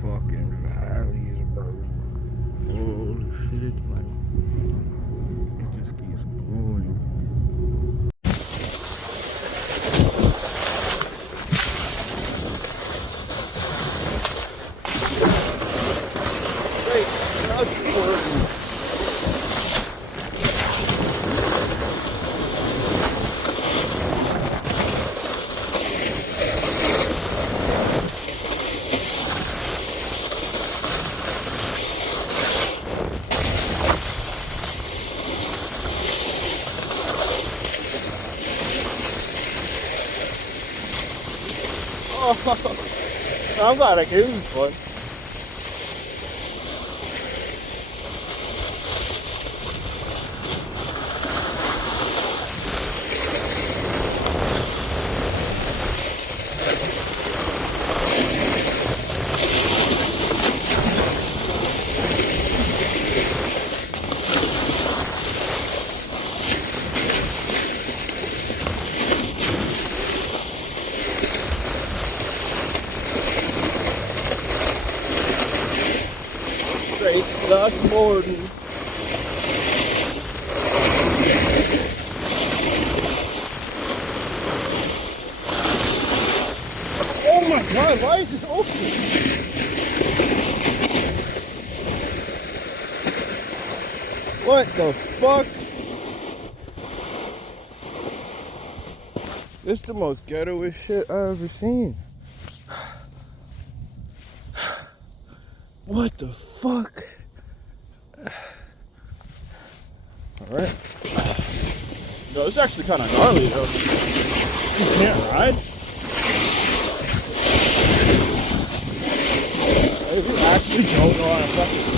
fucking valleys, bro. Holy shit, man. It just keeps going. Wait, that's important. I'm glad I gave this fun. Straight slush boarding. Oh my god, why is this open? What the fuck? This is the most ghetto shit I've ever seen. What the fuck? Alright. No, it's actually kind of gnarly though. You can't ride. You actually don't know how to fucking